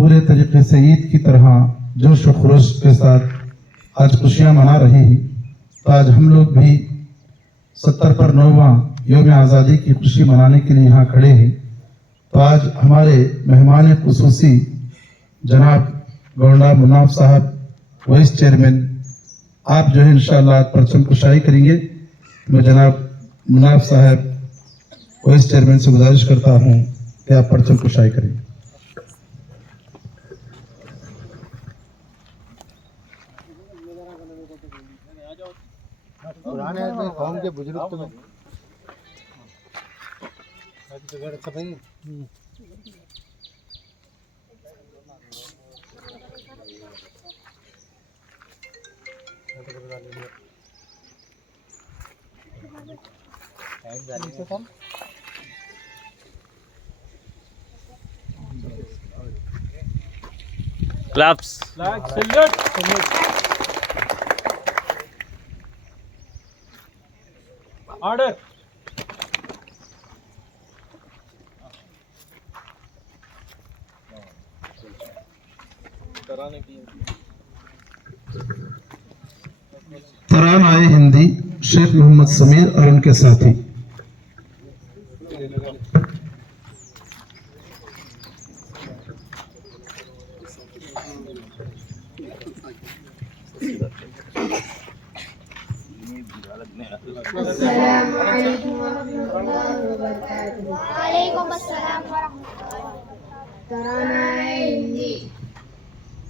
पूरे तरीके से ईद की तरह जोश व खरोश के साथ आज खुशियाँ मना रहे हैं, तो आज हम लोग भी 70 पर 9वां योम आज़ादी की खुशी मनाने के लिए यहाँ खड़े हैं। तो आज हमारे मेहमान खुसूसी जनाब गौंडा मुन्नाफ साहब वाइस चेयरमैन, आप जो है इंशाअल्लाह परचम कुशाई करेंगे। मैं जनाब मुन्नाफ साहब वाइस चेयरमैन से गुजारिश करता हूँ कि आप परचम कुशाई करें। पुराने कौम के बुजुर्ग तो क्लब्स ऑर्डर। तरानाए हिंदी शेख मोहम्मद समीर और उनके साथी। वालेकुम अस्सलाम वरहमतुल्लाह। तरानाए हिंदी।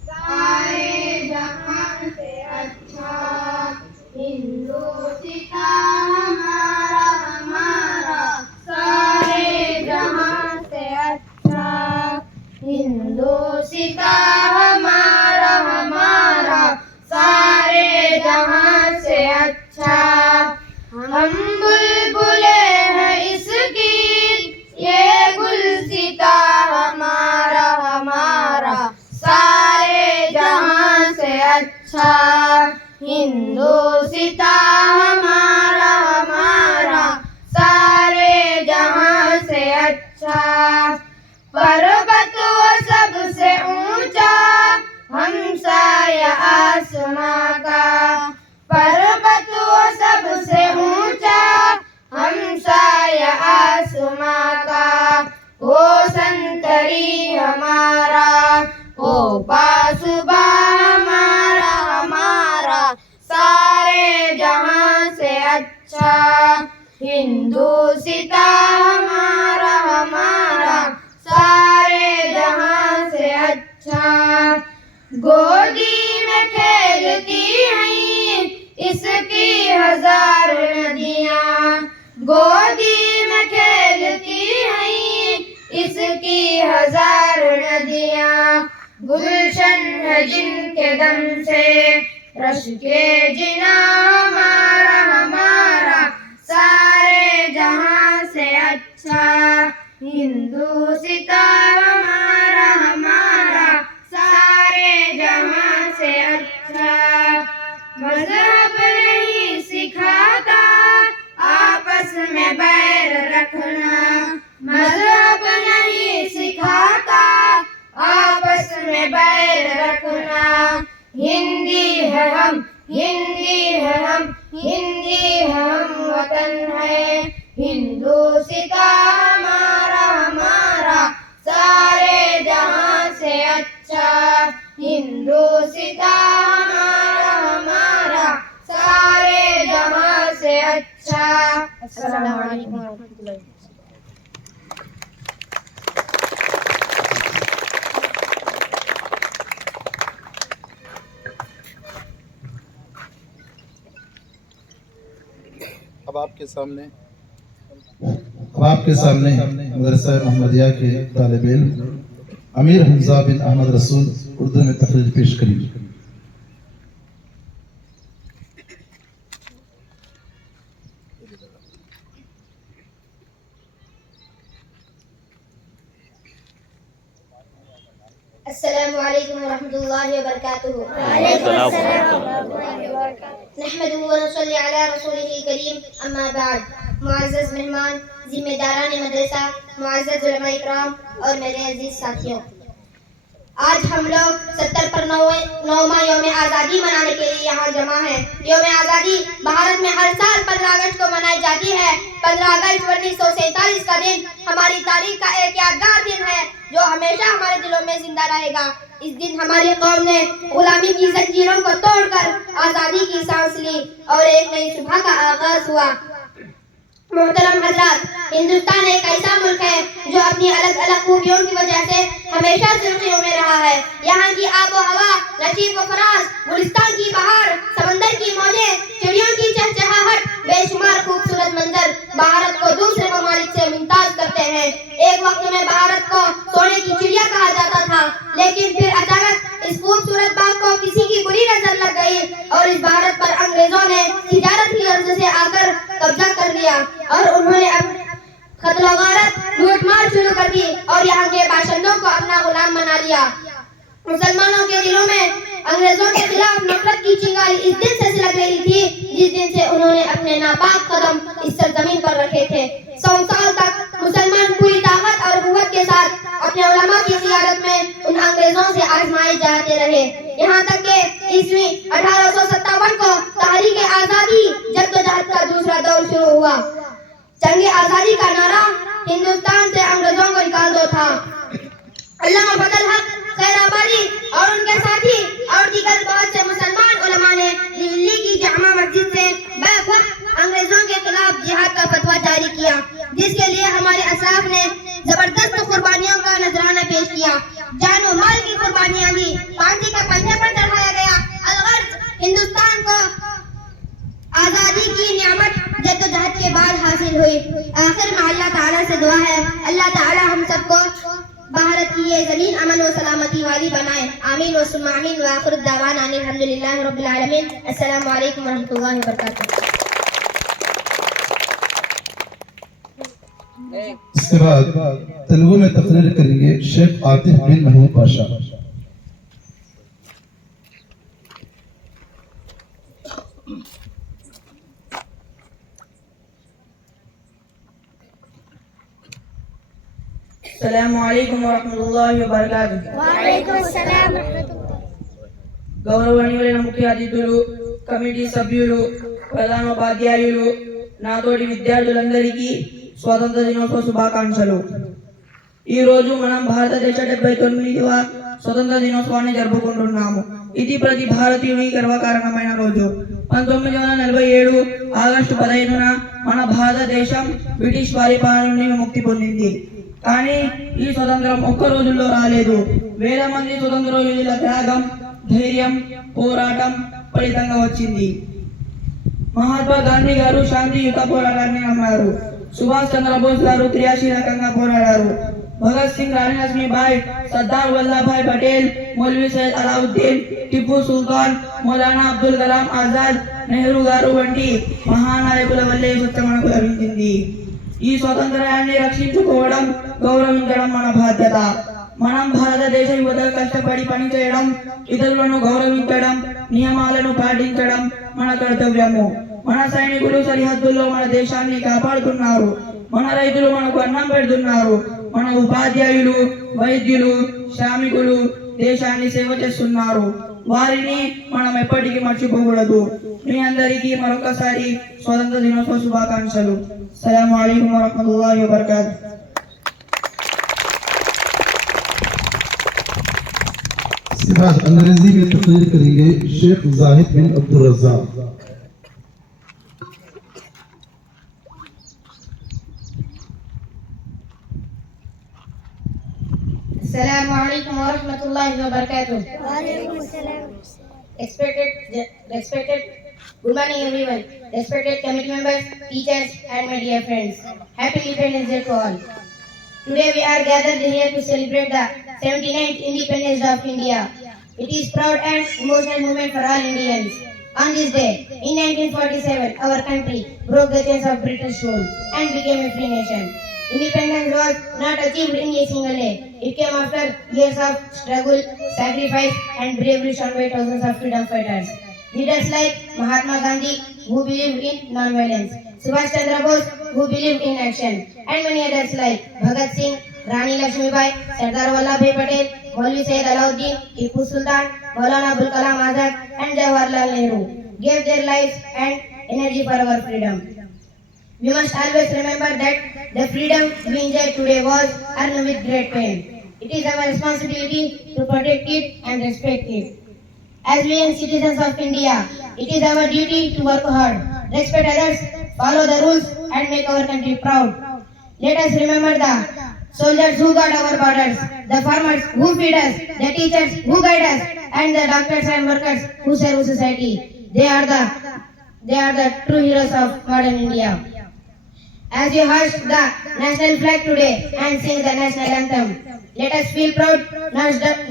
सारे जहां से अच्छा हिंदुस्तान हमारा हमारा, सारे जहां से अच्छा हिंदुस्तान हमारा हमारा, सारे जहां से अच्छा। हम बुलबुले हैं इसकी ये गुलसिता हमारा हमारा, सारे जहां से अच्छा हिंदुस्ता हमारा हमारा, सारे जहां से अच्छा। पर्वत वो सबसे ऊंचा हमसाया आसमां का, पर्वत वो सबसे ऊंचा हमसाया आसमां का। वो संतरी हमारा वो पासुबा हमारा हमारा, सारे जहां से अच्छा हिंदुस्ता हमारा हमारा, सारे जहां से अच्छा। गोदी में खेलती हैं इसकी हजार नदियाँ, गोदी में खेलती हैं इसकी हजार नदियाँ। गुलशन है जिनके दम से रश के जिना हमारा हमारा, सारे जहां से अच्छा हिंदुस्ता हमारा हमारा, सारे जहां से अच्छा। मजहब नहीं सिखाता आपस में बैर रखना, मजहब नहीं सिखाता आपस में बैर रखना। हिंदी है हम हिंदी है हम हिंदी है हम, वतन है हिंदुस्ता हमारा हमारा, सारे जहां से अच्छा हिंदुस्ता हमारा हमारा, सारे जहां से अच्छा। अस्सलाम वालेकुम रहमतुल्लाह। अब आपके सामने मदरसा मोहम्मदिया के तालिब इल्म अमीर हमजा बिन अहमद रसूल उर्दू में तकरीर पेश करेंगे। अस्सलामु अलैकुम वरहमतुल्लाहि वबरकातुहू। नहमदुहु व नसल्ली अला रसूलिहिल करीम, अम्मा बाद। मुअज़्ज़ज़ मेहमान, जिम्मेदारान मदरसा, मुअज़्ज़ज़ उलमा इकराम और मेरे अजीज साथियों, आज हम लोग 70 पर 9वां यौम आज़ादी मनाने के लिए यहाँ जमा हैं। यौम आज़ादी भारत में हर साल 15 अगस्त को मनाई जाती है। 15 अगस्त 1947 का दिन हमारी तारीख का एक यादगार दिन है जो हमेशा हमारे दिलों में जिंदा रहेगा। इस दिन हमारी कौम ने गुलामी की जंजीरों को तोड़कर आज़ादी की सांस ली और एक नई सुबह का आगाज हुआ। मोहतरम हजरात, हिंदुस्तान एक ऐसा मुल्क है जो अपनी अलग अलग खूबियों की वजह से हमेशा सुर्खियों में रहा है। यहाँ की आबो हवा, नशीब व फराज, गुलिस्तान की बहार, समंदर की मौजें, चिड़ियों की चहचहाहट, बेशुमार खूबसूरत मंजर भारत को दूसरे ममालिक से मुमताज करते हैं। एक वक्त में भारत को सोने की चिड़िया कहा जाता था, लेकिन फिर अचानक इस खूबसूरत बाग को किसी की बुरी नजर लग गई और इस भारत पर अंग्रेजों ने तिजारत की गर्ज से आकर कब्जा कर लिया और उन्होंने कत्ल गारत, लूटमार शुरू कर दी और यहाँ के बाशिंदों को अपना गुलाम बना लिया। मुसलमानों के दिलों में अंग्रेजों के खिलाफ नफरत की चिंगारी इस दिन से सिलक रही थी जिस दिन से उन्होंने अपने नापाक कदम इस सरजमीन पर रखे थे। 100 साल तक मुसलमान पूरी ताकत और कुव्वत के साथ अपने उलमा की क़ियादत में उन अंग्रेजों से आजमाए जाते रहे, यहाँ तक कि ईस्वी 1857 को तहरीक आज़ादी जद्दोजहद का दूसरा दौर शुरू हुआ। जंग आज़ादी का नारा हिंदुस्तान से अंग्रेजों को निकाल दो था। अल्लामा फजल हक खैराबादी और उनके साथी और दीगर बहुत से मुसलमान उलमा ने दिल्ली की जामा मस्जिद से बैकुफ अंग्रेजों के खिलाफ जिहाद का फतवा जारी किया, जिसके लिए हमारे असलाफ ने जबरदस्त कुर्बानियों का नजराना पेश किया। जानो माल की कुर्बानियां भी फांसी के पंजे पर चढ़ाया गया। अलगर्ज हिंदुस्तान को आजादी की नियामत जद्दोजहद के बाद हासिल हुई। आखिर में अल्लाह ताला से दुआ है, अल्लाह ताला हम सबको भारत की ये जमीन अमन व सलामती वाली बनाए। आमीन व सुम्मा आमीन व आखिर दावाना अल्हम्दुलिल्लाहि रब्बिल आलमीन। अस्सलामु अलैकुम व रहमतुल्लाहि व बरकातुहू। इसके बाद तेलुगु में तकरीर करेंगे शेख आतिफ बिन महमूद पाशा। अस्सलामुअलैकुम वरहमतुल्लाहि वबरकातुहू। గౌరవనీయులైన ముఖ్య అతిథులు, కమిటీ సభ్యులు, ప్రధానోపాధ్యాయులు, నాతోటి విద్యార్థులందరికీ స్వాతంత్ర దినోత్సవ శుభాకాంక్షలు. ఈ రోజు మనం భారతదేశ 79వ స్వతంత్ర దినోత్సవాన్ని జరుపుకుంటున్నాము. ఇది ప్రతి భారతీయుని గర్వకారణమైన రోజు. 1947 ఆగస్టు 15న మన భారతదేశం బ్రిటిష్ పరిపాలన నుండి విముక్తి పొందింది. కానీ ఈ స్వతంత్రం ఒక్క రోజుల్లో రాలేదు. వేల మంది స్వతంత్ర యోధుల త్యాగం, ధైర్యం, పోరాటం ఫలితంగా వచ్చింది. మహాత్మా గాంధీ గారు శాంతియుత పోరాటాన్ని నమ్మారు. సుభాష్ చంద్రబోస్ గారు క్రియాశీలకంగా పోరాడారు. భగత్ సింగ్, రాణి లక్ష్మీబాయి, సర్దార్ వల్లభాయ్ పటేల్, మౌలవీ సయ్యద్ అలావుద్దీన్, టిప్పు సుల్తాన్, మౌలానా అబ్దుల్ కలాం ఆజాద్, నెహ్రూ గారు వంటి మహానాయకుల వల్లే స్వచ్ఛ మనకు లభించింది. ఈ స్వాతంత్ర్యాన్ని రక్షించుకోవడం, గౌరవించడం మన బాధ్యత. మనం భారతదేశ యువత కష్టపడి పనిచేయడం, ఇతరులను గౌరవించడం, నియమాలను పాటించడం మన కర్తవ్యము. మన సైనికులు సరిహద్దుల్లో మన దేశాన్ని కాపాడుతున్నారు. మన రైతులు మనకు అన్నం పెడుతున్నారు. మన ఉపాధ్యాయులు, వైద్యులు, శ్రామికులు దేశాన్ని సేవ చేస్తున్నారు. వారిని మనం ఎప్పటికీ మర్చిపోకూడదు. మీ అందరికీ మరొకసారి స్వాతంత్ర దినోత్సవ శుభాకాంక్షలు. అస్సలాము అలైకుం వరహ్మతుల్లాహి వబరకాతుహు. इसके बाद अंग्रेजी में तकरीर करेंगे शेख जाहिद बिन Abdul रज़्ज़ाक। Assalamu alaikum wa rahmatullahi wa barakatuh. Respected, good morning everyone. Respected committee members, teachers and my dear friends. Happy Independence Day to all. Today we are gathered here to celebrate the 79th Independence Day of India. It is proud and emotional moment for all Indians. On this day, in 1947, our country broke the chains of British rule and became a free nation. Independence was not achieved in a single day. It came after years of struggle, sacrifice and bravery shown by thousands of freedom fighters. Leaders like Mahatma Gandhi, who believed in non-violence, Subhash Chandra Bose, who believed in action, and many others like Bhagat Singh, Rani Lakshmibai, Sardar Vallabhbhai Patel, Maulvi Sayyid Alauddin, Tipu Sultan, Maulana Abul Kalam Azad, and Jawaharlal Nehru gave their lives and energy for our freedom. We must always remember that the freedom we enjoy today was earned with great pain. It is our responsibility to protect it and respect it. As we are citizens of India, it is our duty to work hard, respect others, follow the rules, and make our country proud. Let us remember the soldiers who guard our borders, the farmers who feed us, the teachers who guide us, and the doctors and workers who serve society. They are the true heroes of modern India. As you hoist the national flag today and sing the national anthem, let us feel proud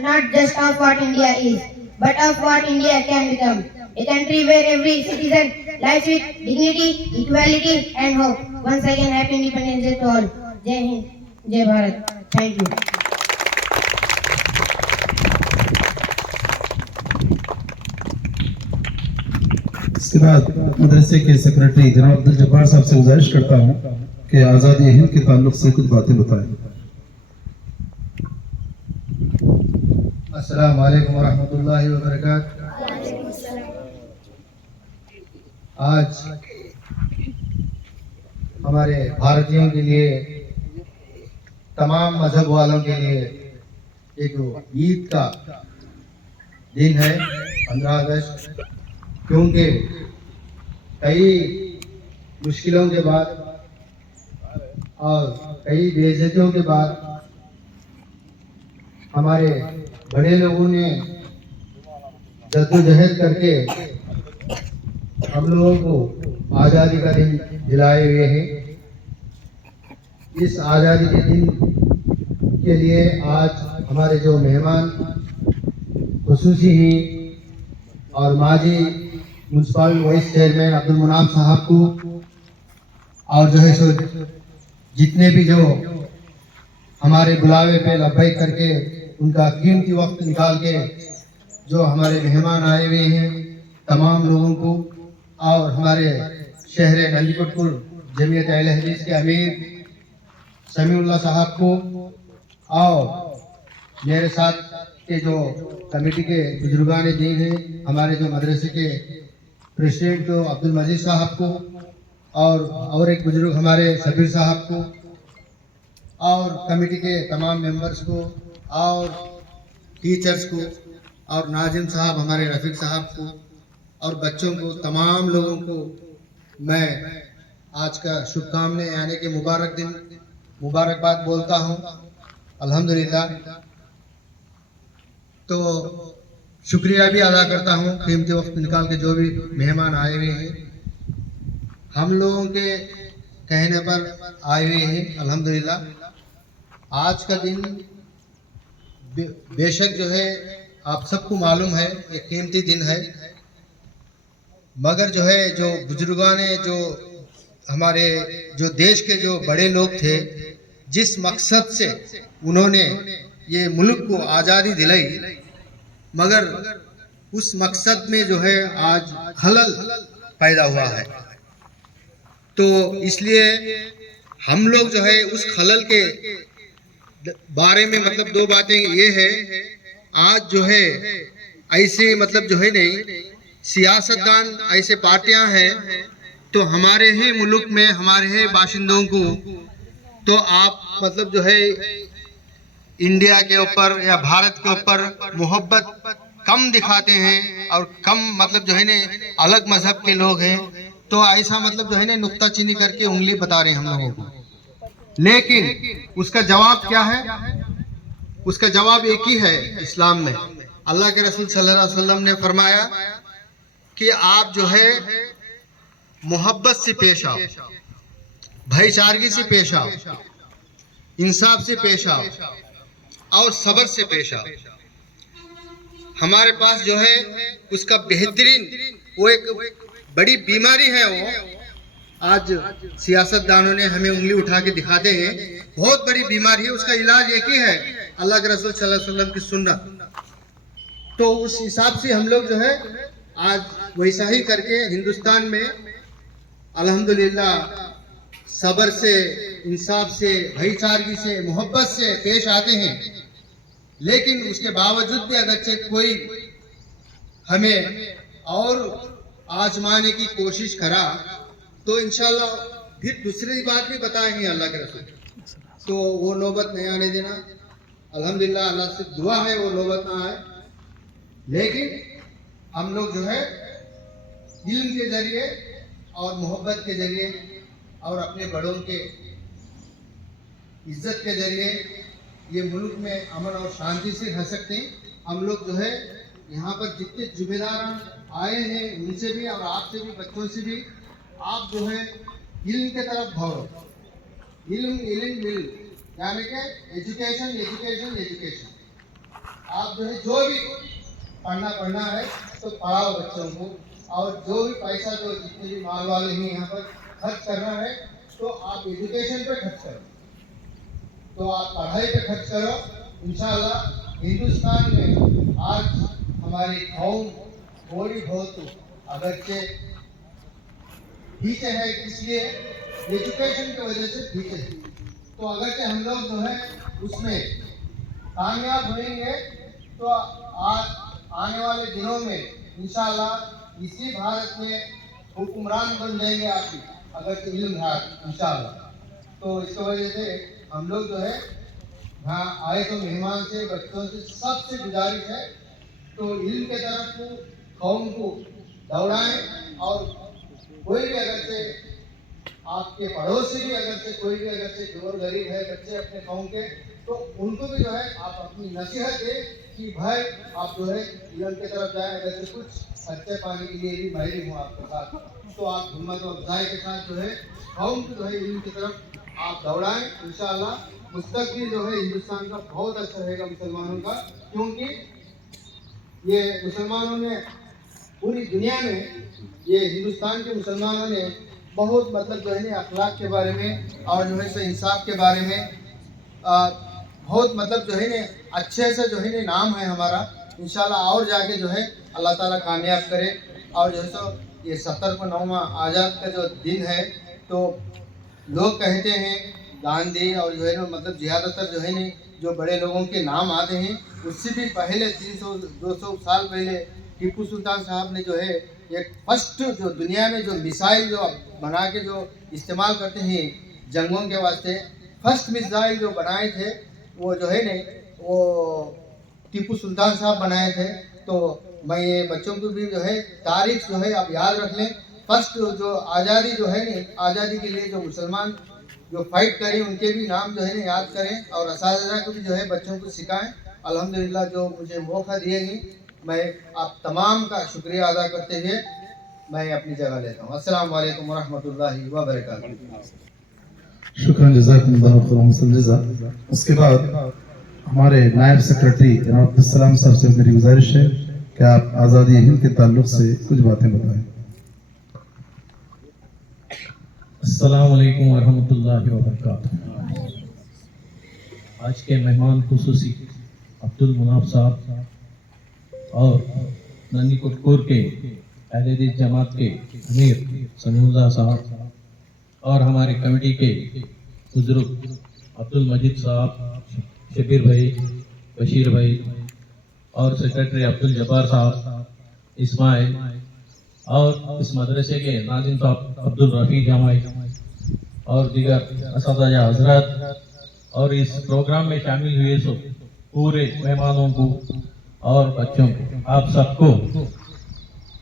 not just of what India is, but of what India can become. A country where every citizen lives with dignity, equality, and hope. Once again, Happy Independence Day to all. Jai Hind, Jai Bharat. Thank you. इसके बाद मदरसे के secretary जनाब अब्दुल जब्बार साहब से गुजारिश करता हूँ कि आज़ादी हिंद के ताल्लुक से कुछ बातें बताएं। अस्सलाम वालेकुम वरहमतुल्लाहि वबरकातुहू। आज हमारे भारतीयों के लिए, तमाम मजहब वालों के लिए एक ईद का दिन है 15 अगस्त, क्योंकि कई मुश्किलों के बाद और कई बेइज्जतियों के बाद हमारे बड़े लोगों ने जद्दोजहद करके हम लोगों को आज़ादी का दिन दिलाए हुए हैं। इस आज़ादी के दिन के लिए आज हमारे जो मेहमान खुसूसी ही और माजी म्यूनसिपल वाइस चेयरमैन अब्दुल मुनाम साहब को और जो है सो जितने भी जो हमारे बुलावे पे लब्बैक करके उनका कीमती वक्त निकाल के जो हमारे मेहमान आए हुए हैं, तमाम लोगों को, और हमारे शहर नंदीकोटपुर जमीयत अहले हदीस के अमीर समीउल्लाह साहब को, और मेरे साथ के जो कमेटी के बुजुर्गान दीन हैं, हमारे जो मदरसे के प्रेसिडेंट तो अब्दुल मजीद साहब को, और एक बुजुर्ग हमारे शबीर साहब को, और कमेटी के तमाम मेंबर्स को, और टीचर्स को, और नाजिम साहब हमारे रफ़ीक साहब को, और बच्चों को, तमाम लोगों को मैं आज का शुभकामनाएं आने के मुबारक दिन मुबारकबाद बोलता हूँ। अल्हम्दुलिल्लाह। तो शुक्रिया भी अदा करता हूँ कीमती वक्त निकाल के जो भी मेहमान आए हुए हैं, हम लोगों के कहने पर आए हुए हैं। अल्हम्दुलिल्लाह। आज का दिन बेशक जो है आप सबको मालूम है एक कीमती दिन है, मगर जो है जो बुजुर्गों ने, जो हमारे जो देश के जो बड़े लोग थे, जिस मकसद से उन्होंने ये मुल्क को आज़ादी दिलाई, मगर उस मकसद में जो है आज खलल पैदा हुआ है। तो इसलिए हम लोग जो है उस खलल के बारे में मतलब दो बातें ये है, आज जो है ऐसे मतलब जो है नहीं सियासतदान ऐसे पार्टियां हैं, तो हमारे ही मुल्क में हमारे ही बाशिंदों को तो आप मतलब जो है इंडिया के ऊपर या भारत के ऊपर मोहब्बत कम दिखाते हैं, और कम मतलब जो है ना अलग मजहब के लोग हैं, तो ऐसा मतलब जो है ना नुक्ताचीनी करके उंगली बता रहे हैं हम लोगों को। लेकिन उसका जवाब क्या है? उसका जवाब एक ही है इस्लाम में। अल्लाह के रसूल सल्लल्लाहु अलैहि वसल्लम ने फरमाया कि आप जो है मोहब्बत से पेश आओ, भाईचारगी से पेश आओ, इंसाफ से पेश आओ, और सब्र से पेश आओ। हमारे पास जो है उसका बेहतरीन वो एक बड़ी बीमारी है, वो आज सियासतदानों ने हमें उंगली उठा के दिखाते हैं, बहुत बड़ी बीमारी है। उसका इलाज एक ही है, अल्लाह के रसूल सल्लल्लाहु अलैहि वसल्लम की सुन्नत। तो उस हिसाब से हम लोग जो है आज वैसा ही करके हिंदुस्तान में अल्हम्दुलिल्लाह सब्र से, इंसाफ से, भाईचारगी से, मोहब्बत से पेश आते हैं, लेकिन उसके बावजूद भी अगरचे कोई हमें और आजमाने की कोशिश करा तो इंशाल्लाह फिर दूसरी बात भी बताएंगे अल्लाह के रसूल, तो वो नौबत नहीं आने देना। अल्हम्दुलिल्लाह अल्लाह से दुआ है वो नौबत ना आए, लेकिन हम लोग जो है इल्म के जरिए और मोहब्बत के जरिए और अपने बड़ों के इज्जत के जरिए ये मुल्क में अमन और शांति से रह सकते हैं। हम लोग जो है यहाँ पर जितने जिम्मेदार आए हैं उनसे भी और आपसे भी, बच्चों से भी, आप जो है इल्म के तरफ भागो। इल्म इल्म इल्म यानी कि एजुकेशन एजुकेशन एजुकेशन। आप जो है जो भी पढ़ना है तो पढ़ाओ बच्चों को, और जो भी पैसा जो जितने भी माल वाले हैं यहाँ पर खर्च करना है तो आप एजुकेशन पे खर्च करो, तो आप पढ़ाई पे खर्च करो। इंशाल्लाह हिंदुस्तान में आज हमारी कौम थोड़ी बहुत अगरचे पीछे है, इसलिए एजुकेशन की वजह से पीछे है, तो अगरचे हम लोग जो है उसमें कामयाब होंगे तो आज आने वाले दिनों में इंशाल्लाह इसी भारत में हुक्मरान बन जाएंगे आप भी, अगर इल्म है इंशाल्लाह। तो इस वजह से हम लोग जो है यहाँ आए तो मेहमान से, बच्चों से, सबसे गुजारिश है तो इल्म के तरफ कौम को दौड़ाएं, और कोई भी अगर से आपके पड़ोसी भी अगर से कोई भी अगर से जोर गरीब है बच्चे अपने कौम के, तो उनको भी जो है आप अपनी नसीहत दें कि भाई आप जो है इल्म की तरफ जाएं। अगर से कुछ खर्चे पाने के लिए भी माहिर हूँ आपके साथ, तो आप हिम्मत और अफजाई के साथ जो है कौम को जो है इल्म की तरफ आप दौड़ाएं। इंशाअल्लाह मुस्तकबिल जो है हिंदुस्तान का बहुत अच्छा रहेगा मुसलमानों का, क्योंकि ये मुसलमानों ने पूरी दुनिया में, ये हिंदुस्तान के मुसलमानों ने बहुत मतलब जो है अखलाक के बारे में और जो है सो इंसाफ के बारे में बहुत मतलब जो है ने अच्छे से जो है ने नाम है हमारा। इंशाल्लाह और जाके जो है अल्लाह ताला कामयाब करे। और जो है सो ये 70 को 9वां आज़ाद का जो दिन है, तो लोग कहते हैं गांधी और जो है ना मतलब ज़्यादातर जो है ने जो बड़े लोगों के नाम आते हैं, उससे भी पहले 300-200 साल पहले टीपू सुल्तान साहब ने जो है एक फर्स्ट जो दुनिया में जो मिसाइल जो बना के जो इस्तेमाल करते हैं जंगों के वास्ते, फर्स्ट मिसाइल जो बनाए थे वो जो है ने वो टीपू सुल्तान साहब बनाए थे। तो मैं ये बच्चों को भी जो है तारीख जो है आप याद रख लें। फर्स्ट जो आज़ादी जो है ने, आज़ादी के लिए जो मुसलमान जो फाइट करें उनके भी नाम जो है ना याद करें, और असातिज़ा को भी जो है बच्चों को सिखाएं। अल्हम्दुलिल्लाह जो मुझे मौका दिए हैं, मैं आप तमाम का शुक्रिया अदा करते हुए मैं अपनी जगह लेता हूँ। अस्सलाम वालेकुम रहमतुल्लाहि व बरकातहू। शुक्रान जज़ाकुमुल्लाहु खैरन जज़ा। उसके बाद हमारे नायब सेक्रेटरी जनाब अब्दुल साहब से मेरी गुजारिश है कि आप आज़ादी हिंद के ताल्लुक से कुछ बातें बताएं। अस्सलाम वालेकुम वरहमतुल्लाहि वबरकातुहू। आज के मेहमान खुसूसी अब्दुल मुनाफ साहब और नन्ही कुटकुर के अहले हदीस जमात के अमीर समीउल्लाह साहब और हमारे कमेटी के बुजुर्ग अब्दुल मजीद साहब, शबीर भाई, बशीर भाई और सेक्रेटरी अब्दुल जब्बार साहब, इस्माइल और इस मदरसे के नाज़िम साहब अब्दुल रफ़ी जमाई और दीगर असातिज़ा हज़रात और इस प्रोग्राम में शामिल हुए सो पूरे मेहमानों को और बच्चों को, आप सबको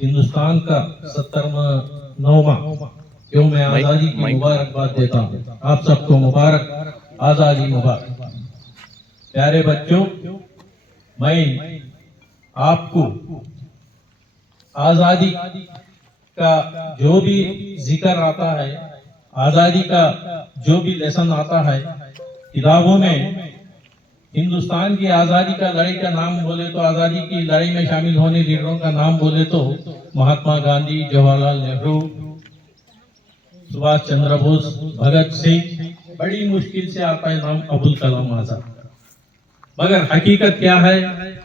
हिंदुस्तान का 70वां यौम आज़ादी की मुबारकबाद देता हूँ। आप सबको मुबारक, आज़ादी मुबारक। प्यारे बच्चों, मैं आपको आज़ादी का जो भी जिक्र आता है, आज़ादी का जो भी लेसन आता है किताबों में, हिंदुस्तान की आज़ादी का लड़ाई का नाम बोले तो, आज़ादी की लड़ाई में शामिल होने लीडरों का नाम बोले तो महात्मा गांधी, जवाहरलाल नेहरू, सुभाष चंद्र बोस, भगत सिंह, बड़ी मुश्किल से आता है नाम अबुल कलाम आजाद। मगर हकीकत क्या है,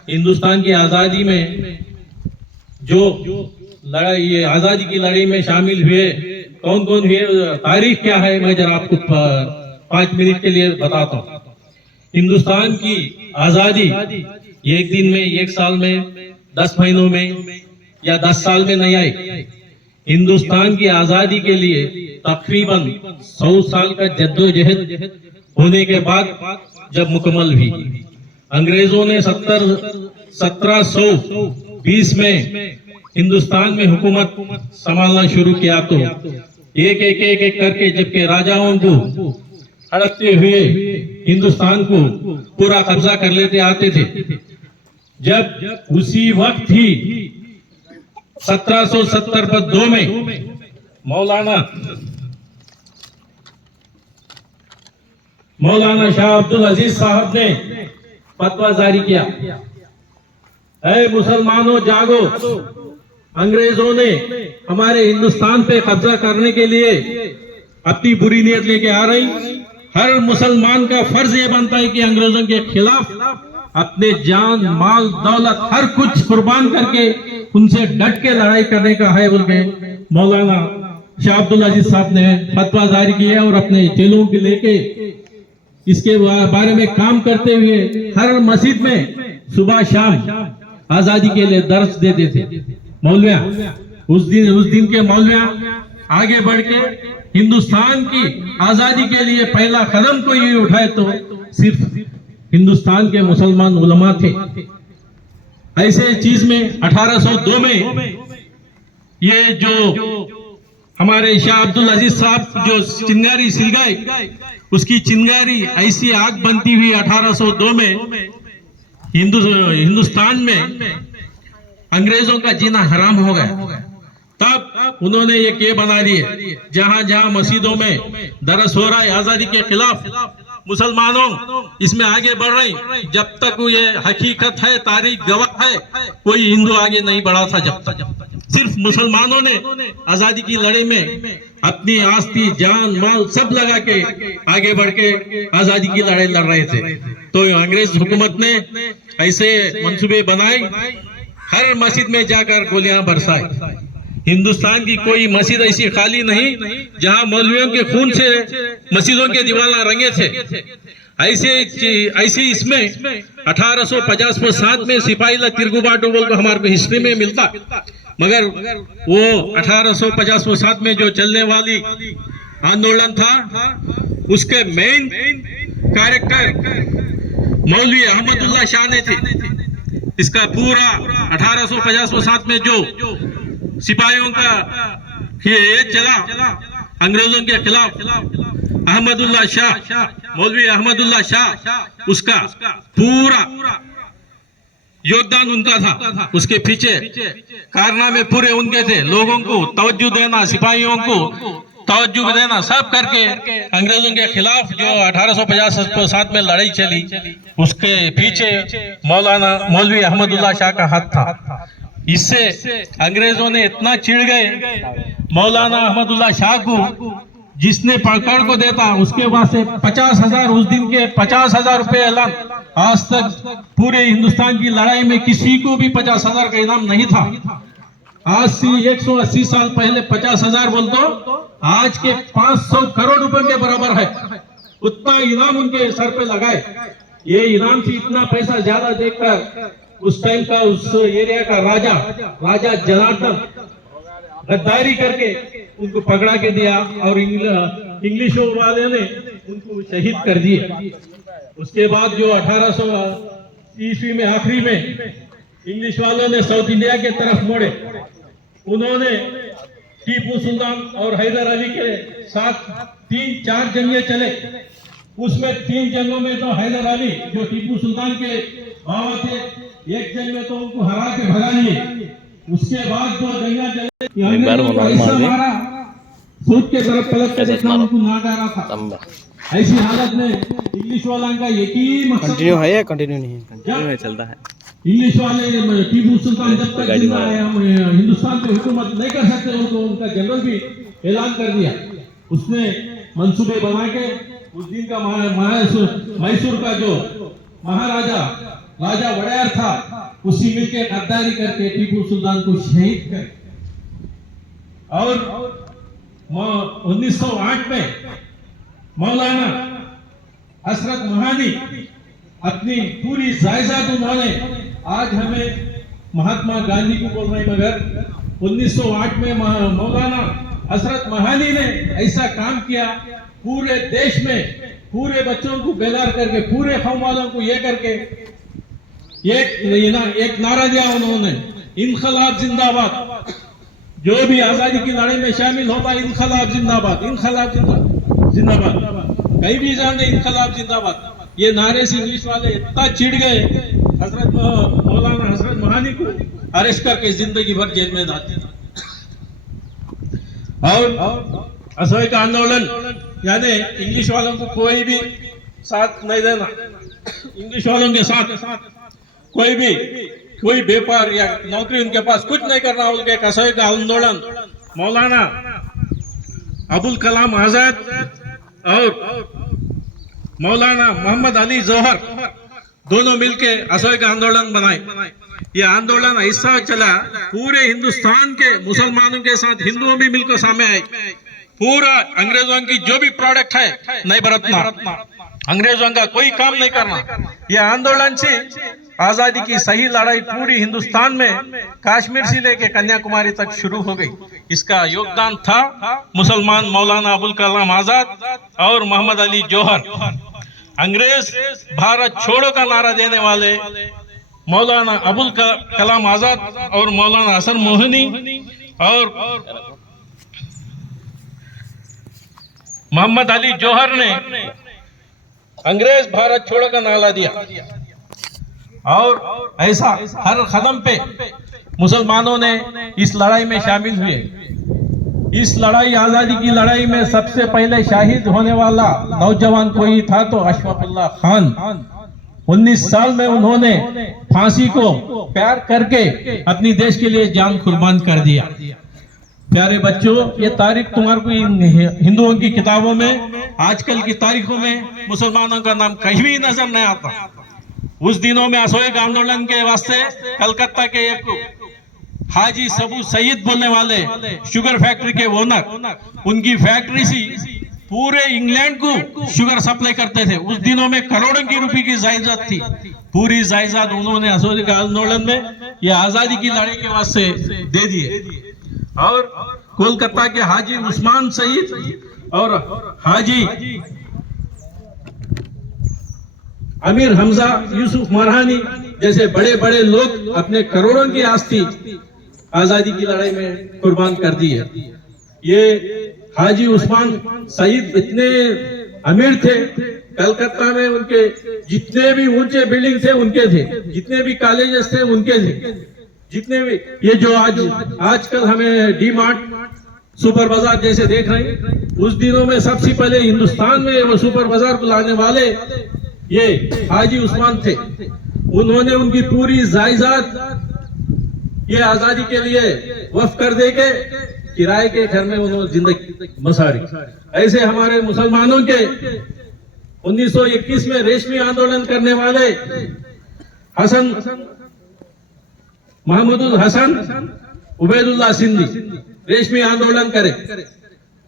हिंदुस्तान की आज़ादी में जो लड़ाई, ये आज़ादी की लड़ाई में शामिल हुए कौन कौन हुए, तारीख क्या है, मैं जरा आपको 5 मिनट के लिए बताता हूँ। हिंदुस्तान की आजादी एक दिन में, एक साल में, 10 महीनों में या 10 साल में नहीं आई। हिंदुस्तान की आजादी के लिए तकरीबन 100 साल का जद्दोजहद होने के बाद जब मुकम्मल हुई, अंग्रेजों ने 1720 में हिंदुस्तान में हुकूमत संभालना शुरू किया तो एक करके जबकि राजाओं को हड़पते हुए हिंदुस्तान को पूरा कब्जा कर लेते आते थे। जब उसी वक्त ही 1772 में मौलाना शाह अब्दुल अजीज साहब ने फतवा जारी किया, ऐ मुसलमानों जागो, अंग्रेजों ने हमारे हिंदुस्तान पे कब्जा करने के लिए अपनी बुरी नीयत लेके आ रही। हर मुसलमान का फर्ज ये बनता है कि अंग्रेजों के खिलाफ अपने जान, माल, दौलत हर कुछ कुर्बान करके उनसे डट के लड़ाई करने का है बोल के मौलाना शाह अब्दुल अजीज साहब ने फतवा जारी किया और अपने चेलों के लेके इसके बारे में काम करते हुए हर मस्जिद में सुबह शाम आजादी के लिए दर्स देते थे। मौलविया उस दिन के मौलविया आगे बढ़ के हिंदुस्तान की आजादी के लिए पहला कदम कोई ये उठाए तो सिर्फ हिंदुस्तान के मुसलमान उलमा थे। ऐसे चीज में 1802 में ये जो हमारे शाह अब्दुल अजीज साहब जो चिंगारी सिलगाई, उसकी चिंगारी ऐसी आग बनती हुई 1802 में हिंदुस्तान में अंग्रेजों का जीना हराम हो गया। तब उन्होंने ये बना दिए, जहां जहां मस्जिदों में दरस हो रहा है आजादी के खिलाफ, मुसलमानों इसमें आगे बढ़ रहे। जब तक ये हकीकत है, तारीख गवाह है, कोई हिंदू आगे नहीं बढ़ा था। जब तक सिर्फ मुसलमानों ने आजादी की लड़ाई में अपनी आस्ती, जान, माल सब लगा के आगे बढ़ के आजादी की लड़ाई लड़ रहे थे। तो अंग्रेज हुकूमत ने ऐसे मंसूबे बनाए, हर मस्जिद में जाकर गोलियां बरसाई। हिंदुस्तान की कोई मस्जिद ऐसी खाली नहीं जहां मौलवियों के खून से मस्जिदों के दीवार रंगे थे। ऐसे इसमें 1850 में सिपाही तिरगुबाटू बोल को हमारे को हिस्ट्री में मिलता, मगर वो 1850 में जो चलने वाली आंदोलन था उसके मेन कैरेक्टर मौलवी अहमदुल्लाह शाह ने थे। इसका पूरा 1850 में जो सिपाहियों का ये चला अंग्रेजों के खिलाफ, अहमदुल्लाह शाह, मौलवी अहमदुल्लाह शाह, उसका पूरा योगदान उनका था। उसके पीछे कारनामे पूरे उनके थे। लोगों को तवज्जो देना, सिपाहियों को तवज्जो देना, सब करके अंग्रेजों के खिलाफ जो 1850 में लड़ाई चली, उसके पीछे मौलवी अहमदुल्लाह शाह का हाथ था। इससे अंग्रेजों ने इतना चिढ़ गए मौलाना अहमदुल्लाह शाह को, जिसने पकड़ को देता उसके पास से 50,000, उस दिन के 50,000 रुपए ऐलान। आज तक पूरे हिंदुस्तान की लड़ाई में किसी को भी 50,000 का इनाम नहीं था। आज से 180 साल पहले 50,000 बोल दो, आज के 500 करोड़ रुपए के बराबर है। उतना इनाम उनके सर पे लगाए। ये इनाम से इतना पैसा ज्यादा देखकर उस टाइम का उस एरिया का राजा जनार्दन गद्दारी करके उनको पकड़ा के दिया और इंग्लिशों वाले ने उनको शहीद कर दिए। उसके बाद जो 1800 ईस्वी में आखिरी में इंग्लिश वालों ने साउथ इंडिया के तरफ मोड़े, उन्होंने टीपू सुल्तान और हैदर अली के साथ 3-4 जंगे चले। उसमें 3 जंगों में तो हैदर अली जो टीपू सुल्तान के बाबा थे, एक जंग में तो उनको हरा के भगा लिए। उसके बाद जो जंगा चले मारा, सूट के तरफ पलट के देखा, उनको ना डारा था। ऐसी हालत में इंग्लिश वालों का एक ही मकसद कंटिन्यू है या कंटिन्यू नहीं है? कंटिन्यू है, चलता है। इंग्लिश वाले टीपू सुल्तान जब तक जिंदा है, हम हिंदुस्तान पे हुकूमत नहीं कर सकते, उनको उनका जनरल भी ऐलान कर दिया। उसने मंसूबे बना के उस दिन का मैसूर का जो महाराजा राजा वड़ैर था, उसी मिलके गद्दारी करके टीपू सुल्तान को शहीद कर, और 1908 में मौलाना हजरत महानी अपनी पूरी जायदाद उन्होंने, आज हमें महात्मा गांधी को बोल रहे हैं, मगर 1908 में मौलाना हजरत महानी ने ऐसा काम किया, पूरे देश में पूरे बच्चों को बेदार करके, पूरे कौम वालों को ये करके एक नारा दिया उन्होंने, इनकलाब जिंदाबाद। जो भी आजादी की लड़ाई में शामिल होता, इनकलाब जिंदाबाद, इनकलाब जिंदाबाद, कहीं भी जाने इनकलाब जिंदाबाद। ये नारे से इंग्लिश वाले इतना चिढ़ गए, हजरत मौलाना हजरत महानी को अरेस्ट करके जिंदगी भर जेल में डाल दिया। और असहयोग का आंदोलन यानी इंग्लिश वालों को कोई भी साथ नहीं देना, इंग्लिश वालों के साथ कोई व्यापार या नौकरी उनके पास कुछ नहीं करना, उनके असहयोग का आंदोलन मौलाना अबुल कलाम आजाद और मौलाना मोहम्मद अली जौहर दोनों मिलके असहयोग आंदोलन बनाए। ये आंदोलन ऐसा चला, पूरे हिंदुस्तान के मुसलमानों के साथ हिंदुओं भी मिलकर सामने आए। पूरा अंग्रेजों की जो भी प्रोडक्ट है नहीं बरतना, अंग्रेजों का कोई काम नहीं करना। ये आंदोलन से आजादी की सही लड़ाई पूरी हिंदुस्तान में कश्मीर से लेके कन्याकुमारी तक शुरू हो गई। इसका योगदान था मुसलमान मौलाना अबुल कलाम आजाद और मोहम्मद अली जौहर। अंग्रेज भारत छोड़ो का नारा देने वाले मौलाना अबुल कलाम आजाद और मौलाना हसन मोहनी और मोहम्मद अली जौहर ने अंग्रेज भारत छोड़ो का नारा दिया, और ऐसा हर कदम पे मुसलमानों ने इस लड़ाई में शामिल हुए। इस लड़ाई, आजादी की लड़ाई में सबसे पहले शहीद होने वाला नौजवान कोई था तो अशफाकुल्लाह खान। 19 साल में उन्होंने फांसी को प्यार करके अपनी देश के लिए जान कुर्बान कर दिया। प्यारे बच्चों, ये तारीख तुम्हारे को हिंदुओं की किताबों में, आजकल की तारीखों में मुसलमानों का नाम कहीं भी नजर नहीं आता। उस दिनों में असहयोग आंदोलन के वास्ते कलकत्ता के एक हाजी सबू सईद बोलने वाले शुगर फैक्ट्री के ओनर, उनकी फैक्ट्री से पूरे इंग्लैंड को शुगर सप्लाई करते थे। उस दिनों में करोड़ों की रुपए की जायदाद थी। पूरी जायदाद उन्होंने असहयोग आंदोलन में ये आजादी की लड़ाई के वास्ते दे दिए। और कोलकाता के हाजी उस्मान सईद और हाजी अमीर हमजा यूसुफ मरहानी जैसे बड़े बड़े लोग अपने करोड़ों की आस्ती आजादी की लड़ाई में कुर्बान कर दी है। ये हाजी उस्मान सईद इतने अमीर थे, कलकत्ता में उनके जितने भी ऊंचे बिल्डिंग थे उनके थे, जितने भी कॉलेजेस थे उनके थे, जितने भी ये जो आजकल हमें डी मार्ट सुपर बाजार जैसे देख रहे हैं, उस दिनों में सबसे पहले हिंदुस्तान में वो सुपर बाजार को लाने वाले ये हाजी उस्मान थे। उन्होंने उनकी पूरी जायदाद ये आजादी के लिए वक्फ कर दे के किराए के घर में उन्होंने जिंदगी बसारी। ऐसे हमारे मुसलमानों के 1921 में रेशमी आंदोलन करने वाले हसन महमूदुल हसन उबैदुल्लाह सिंधी रेशमी आंदोलन करे,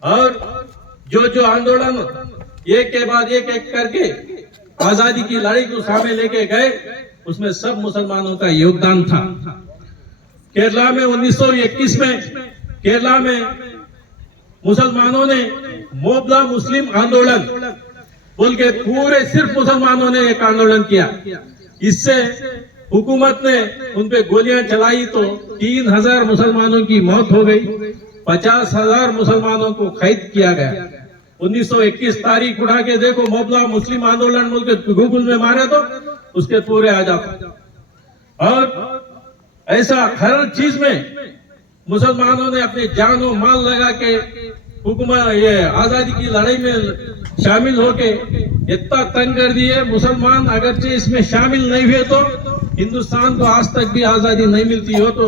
और जो आंदोलन एक के बाद एक करके आजादी की लड़ाई को सामने लेके गए, उसमें सब मुसलमानों का योगदान था। केरला में 1921 में केरला में मुसलमानों ने मोबला मुस्लिम आंदोलन बोल के पूरे सिर्फ मुसलमानों ने एक आंदोलन किया। इससे हुकूमत ने उन पे गोलियां चलाई तो 3000 मुसलमानों की मौत हो गई, 50,000 मुसलमानों को कैद किया गया। 1921 तारीख उठा के देखो, मोबला मुस्लिम आंदोलन बोल के गूगल में मारे तो उसके पूरे आ जाते। और ऐसा हर चीज में मुसलमानों ने अपने जान और माल लगा के हुकूमत ये आजादी की लड़ाई में शामिल होके इतना तंग कर दिए। मुसलमान अगरचे इसमें शामिल नहीं हुए तो हिंदुस्तान को आज तक भी आजादी नहीं मिलती हो, तो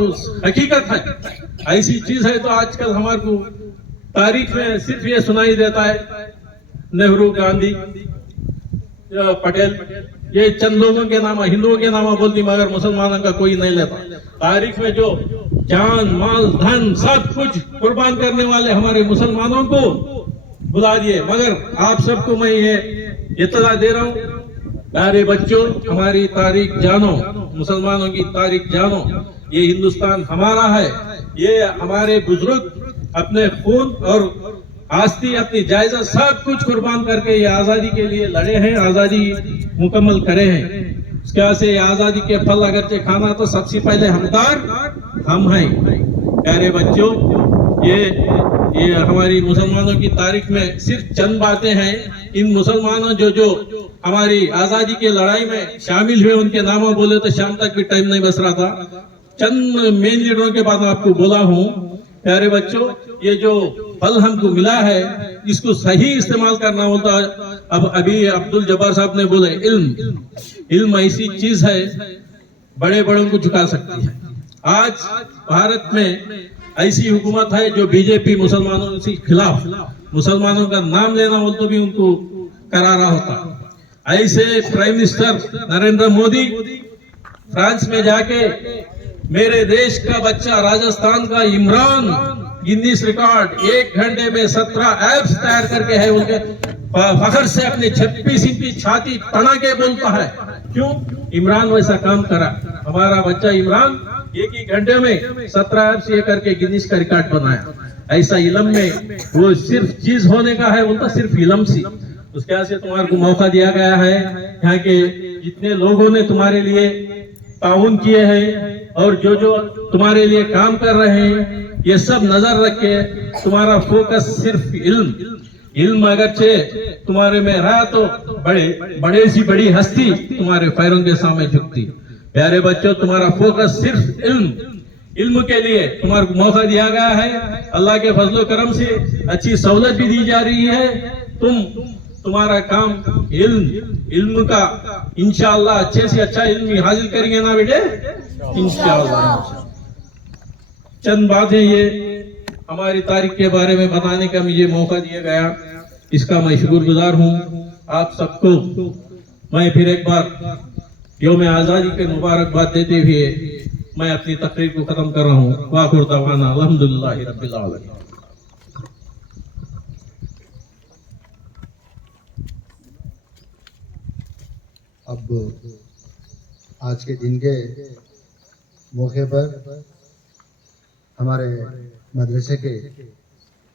हकीकत है ऐसी चीज है। तो आजकल हमारे को तारीख में सिर्फ ये सुनाई देता है नेहरू, गांधी, पटेल, ये चंद लोगों के नाम, हिंदुओं के नाम बोलती, मगर मुसलमानों का कोई नहीं लेता। तारीख में जो जान माल धन सब कुछ कुर्बान करने वाले हमारे मुसलमानों को बुला दिए। मगर आप सबको मैं ये इत्तला दे रहा हूँ, प्यारे बच्चों, हमारी तारीख जानो, मुसलमानों की तारीख जानो। ये हिंदुस्तान हमारा है। ये हमारे बुजुर्ग अपने खून और आस्ती, अपनी जायदाद सब कुछ कुर्बान करके ये आजादी के लिए लड़े हैं, आजादी मुकम्मल करे हैं। उसके वजह से आजादी के फल अगरचे खाना तो सबसे पहले हकदार हम हैं। प्यारे बच्चों, ये हमारी मुसलमानों की तारीख में सिर्फ चंद बातें हैं। इन मुसलमानों जो हमारी आजादी की लड़ाई में शामिल हुए, उनके नाम बोले तो शाम तक भी टाइम नहीं बच रहा था। चंद मेन लीडरों के बाद आपको बोला हूँ। प्यारे बच्चों, ये जो फल हमको मिला है, इसको सही इस्तेमाल करना होता है। अब अभी अब्दुल जब्बार साहब ने बोले, इल्म ऐसी चीज है, बड़े बड़ों को झुका सकती है। आज भारत में ऐसी हुकूमत है जो बीजेपी मुसलमानों के खिलाफ, मुसलमानों का नाम लेना हो तो भी उनको करारा होता। ऐसे prime minister Narendra Modi France में जाके मेरे देश का बच्चा राजस्थान का इमरान गिनीज रिकॉर्ड 1 घंटे में 17 एप्स तैयार करके है, उनके फखर से अपनी 26 इंच की छाती तना के बोलता है। क्यों? इमरान वैसा काम करा। हमारा बच्चा इमरान 1 घंटे में 17 एप्स ये करके गिनीज का रिकॉर्ड बनाया। ऐसा इलम में वो सिर्फ चीज होने का है, बोलता सिर्फ इलम सी। उसके वजह से तुम्हारे को मौका दिया गया है। यहाँ के जितने लोगों ने तुम्हारे लिए ताउन किए हैं और जो तुम्हारे लिए काम कर रहे हैं, ये सब नजर रख के तुम्हारा फोकस सिर्फ इल्म अगरचे तुम्हारे में रहा तो बड़े सी बड़ी हस्ती तुम्हारे पैरों के सामने झुकती। प्यारे बच्चों, तुम्हारा फोकस सिर्फ इल्म के लिए तुम्हारे को मौका दिया गया है। अल्लाह के फजलो करम से अच्छी सहूलत भी दी जा रही है। तुम्हारा काम इल्म का इंशाअल्लाह अच्छे से अच्छा इल्म हासिल करेंगे ना बेटे, इंशाअल्लाह। चंद बातें ये हमारी तारीख के बारे में बताने का मुझे मौका दिया गया, इसका मैं शुक्रगुजार हूँ। आप सबको मैं फिर एक बार यौम आज़ादी के मुबारकबाद देते हुए मैं अपनी तकरीर को खत्म कर रहा हूँ। वाखिर दवाना अल्हम्दुलिल्लाहि रब्बिल आलमीन। अब आज के दिन के मौके पर हमारे मदरसे के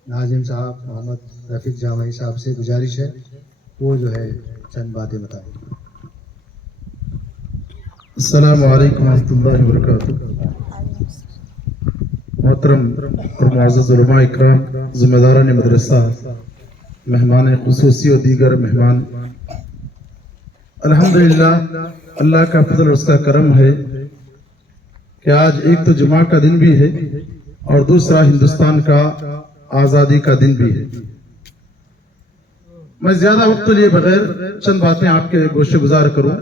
नाजिम साहब मोहम्मद रफीक जामई साहब से गुजारिश है, वो जो है चंद बातें बताएं। अस्सलामु अलैकुम वरहमतुल्लाहि वबरकातुहू। मोहतरम और मुअज़्ज़ज़ उलमा इकराम, ज़िम्मेदारान मदरसा, मेहमान खुसूसी और दीगर मेहमान, अल्हम्दुलिल्लाह अल्लाह का फजल और उसका करम है कि आज एक तो जुमा का दिन भी है और दूसरा हिंदुस्तान का आज़ादी का दिन भी है। मैं ज्यादा वक्त लिए बगैर चंद बातें आपके गोशे गुजार करूं,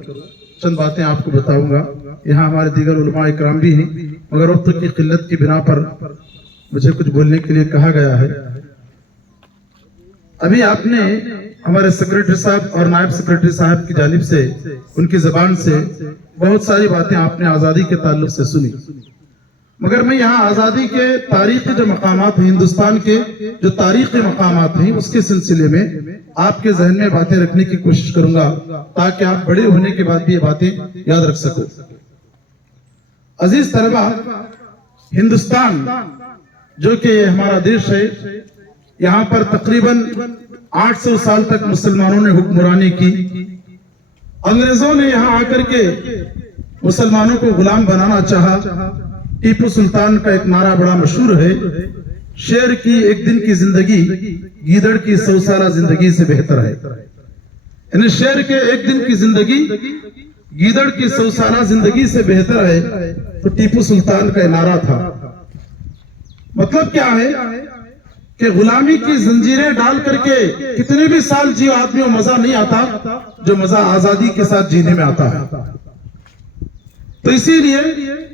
चंद बातें आपको बताऊंगा। यहाँ हमारे दीगर उलमा इकराम भी हैं, मगर वक्त की किल्लत की बिना पर मुझे कुछ बोलने के लिए कहा गया है। अभी आपने हमारे सेक्रेटरी साहब और नायब सेक्रेटरी साहब की जानिब से, उनकी जबान से बहुत सारी बातें आपने आज़ादी के ताल्लुक से सुनी, मगर मैं यहाँ आज़ादी के तारीखी जो मकामात हैं, हिंदुस्तान के जो तारीखी मकामात हैं, उसके सिलसिले में आपके जहन में बातें रखने की कोशिश करूंगा ताकि आप बड़े होने के बाद भी ये बातें याद रख सको। अजीज तलबा, हिंदुस्तान जो कि हमारा देश है, यहाँ पर तकरीबन 800 साल तक मुसलमानों ने हुक्मरानी की। अंग्रेजों ने यहाँ आकर के मुसलमानों को गुलाम बनाना चाहा। टीपू सुल्तान का एक नारा बड़ा मशहूर है, शेर की एक दिन की जिंदगी गीदड़ की 100 साला जिंदगी से बेहतर है। यानी शेर के एक दिन की जिंदगी गीदड़ की 100 साला जिंदगी से बेहतर है, तो टीपू सुल्तान का नारा था। मतलब क्या है कि गुलामी की जंजीरें डाल करके कितने भी साल जियो आदमी को मजा नहीं आता जो मजा आजादी के साथ जीने में आता है। तो इसीलिए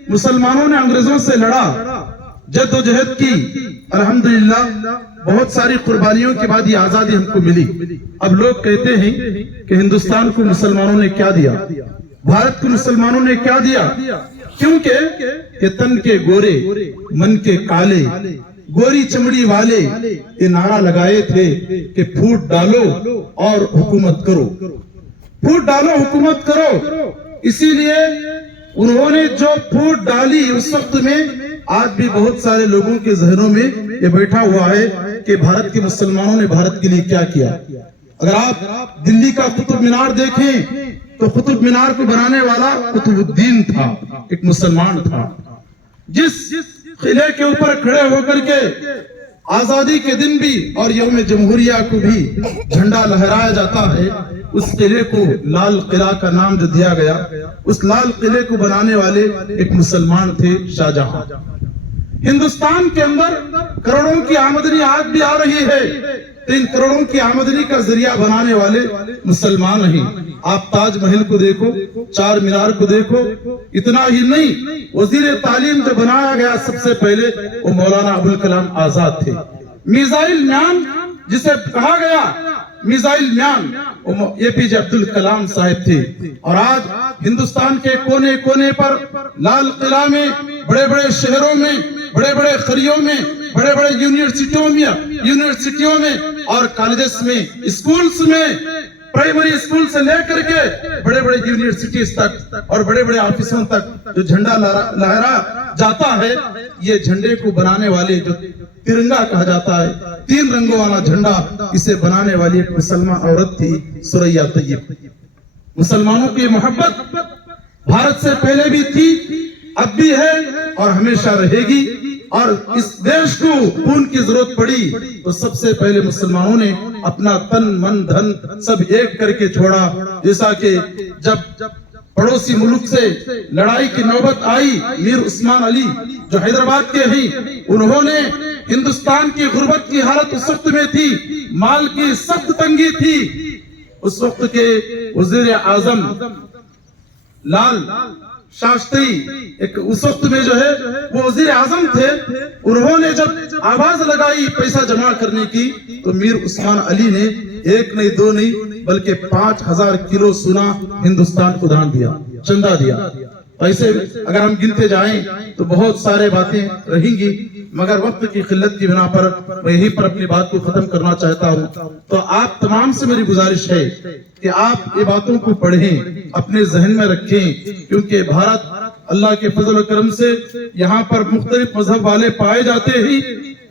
मुसलमानों ने अंग्रेजों से लड़ा, जद्दोजहद की, अल्हम्दुलिल्लाह बहुत सारी कुर्बानियों के बाद ये आजादी हमको मिली। अब लोग कहते हैं कि हिंदुस्तान को मुसलमानों ने क्या दिया, भारत के मुसलमानों ने क्या दिया? क्योंकि ये तन के गोरे मन के काले गोरी चमड़ी वाले ये नारा लगाए थे कि फूट डालो और हुकूमत करो, फूट डालो हुकूमत करो। इसीलिए उन्होंने जो फूट डाली उस वक्त में आज भी बहुत सारे लोगों के जहनों में ये बैठा हुआ है कि भारत के मुसलमानों ने भारत के लिए क्या किया। अगर आप दिल्ली का कुतुब मीनार देखें तो कुतुब मीनार को बनाने वाला कुतुबुद्दीन था, एक मुसलमान था। जिस किले के ऊपर खड़े होकर के आजादी के दिन भी और यौम जमहूरिया को भी झंडा लहराया जाता है, उस किले को लाल किला का नाम जो दिया गया, उस लाल किले को बनाने वाले एक मुसलमान थे, शाहजहां। हिंदुस्तान के अंदर करोड़ों की आमदनी आज भी आ रही है, तो इन करोड़ों की आमदनी का जरिया बनाने वाले मुसलमान ही। आप ताजमहल को देखो, चार मीनार को देखो, इतना ही नहीं, वजीर तालीम जो बनाया गया सबसे पहले वो मौलाना अबुल कलाम आजाद थे। मिसाइल मैन जिसे कहा गया, missile man APJ Abdul Kalam साहब थे। और आज हिंदुस्तान के कोने कोने पर लाल किला में, बड़े बड़े शहरों में, बड़े बड़े करियों में, बड़े बड़े यूनिवर्सिटियों में और कॉलेजेस में, स्कूल्स में, प्राइमरी स्कूल से लेकर के बड़े बड़े यूनिवर्सिटीज तक और बड़े बड़े ऑफिसों तक जो झंडा लहरा जाता है, ये झंडे को बनाने वाले जो तिरंगा कहा जाता है, 3 रंगों वाला झंडा, इसे बनाने वाली एक मुसलमान औरत थी, सुरैया तैयब। मुसलमानों की मोहब्बत भारत से पहले भी थी, अब भी है और हमेशा रहेगी। और इस देश को खून की जरूरत पड़ी तो सबसे पहले मुसलमानों ने अपना तन मन धन सब एक करके छोड़ा। जैसा कि जब पड़ोसी मुल्क से लड़ाई की नौबत आई, मीर उस्मान अली जो हैदराबाद के हैं, उन्होंने हिंदुस्तान की गुर्बत की हालत उस वक्त में थी, माल की सख्त तंगी थी। उस वक्त के वजीर आजम लाल शास्त्री एक उस वक्त में जो है वो वजीर आजम थे, उन्होंने जब आवाज लगाई पैसा जमा करने की तो मीर उस्मान अली ने 1 नहीं 2 नहीं बल्कि 5000 किलो सोना हिंदुस्तान को दान दिया, चंदा दिया। ऐसे अगर हम गिनते जाएं तो बहुत सारे बातें रहेंगी, मगर वक्त की किल्लत की बिना पर मैं यहीं पर अपनी बात को खत्म करना चाहता हूं। तो आप तमाम से मेरी गुजारिश है कि आप ये बातों को पढ़ें, अपने जहन में रखें, क्योंकि भारत अल्लाह के फजल करम से यहाँ पर मुख्तलिफ मजहब वाले पाए जाते ही,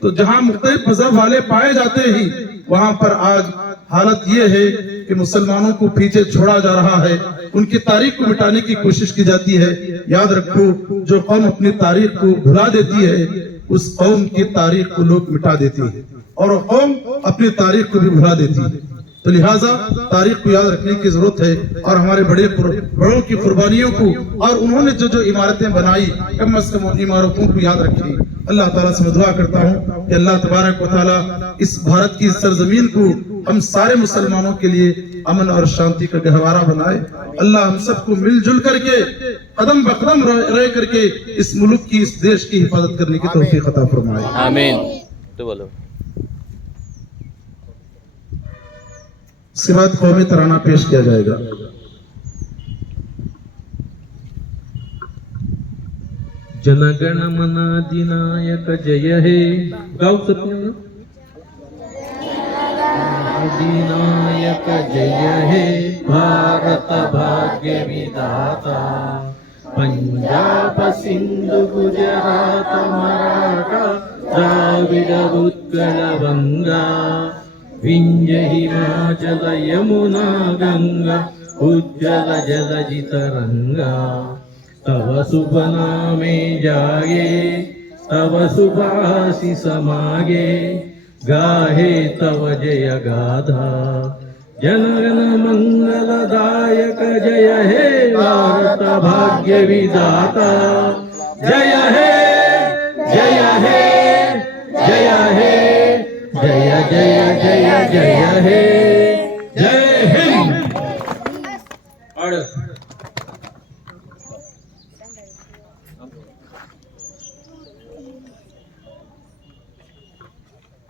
तो जहाँ मुख्तलिफ मजहब वाले पाए जाते ही वहां पर आज हालत ये है कि मुसलमानों को पीछे छोड़ा जा रहा है, उनकी तारीख को मिटाने की कोशिश की जाती है। याद रखो, जो कौम अपनी तारीख को भुला देती है उस कौम की तारीख को लोग मिटा देते हैं और कौम अपनी तारीख को भी भुला देती है। तो लिहाजा तारीख को याद रखने की जरूरत है और हमारे बड़ों की कुर्बानियों को और उन्होंने जो जो इमारतें बनाई, कम से कम उन इमारतों को याद रखें। अल्लाह ताला से मैं दुआ करता हूँ कि अल्लाह तबारक व तआला इस भारत की सरजमीन को हम सारे मुसलमानों के लिए अमन और शांति का गहवारा बनाए। अल्लाह हम सबको मिलजुल करके कदम बकदम रह करके इस मुल्क की, इस देश की हिफाजत करने की तौफीक अता फरमाए। आमीन। तो बोलो। इसके बाद कौमी तराना पेश किया जाएगा। जनगण मन अधिनायक जय हे, गाओ सत्य अधिनायक जय हे, भारत भाग्य विधाता, पंजाब सिंधु गुजरात मराठा द्राविड उत्कल बंगा, विंध्य हिमाचल यमुना गंगा, उज्जल जलधि तरंगा, तव शुभ नामे जागे, तव शुभाशिष मागे, गाहे तव जय गाथा, जनगण मंगलदायक जय हे, भारत भाग्य विधाता, जय हे जय हे जय हे, जय जय जय जय हे, जय हिंद।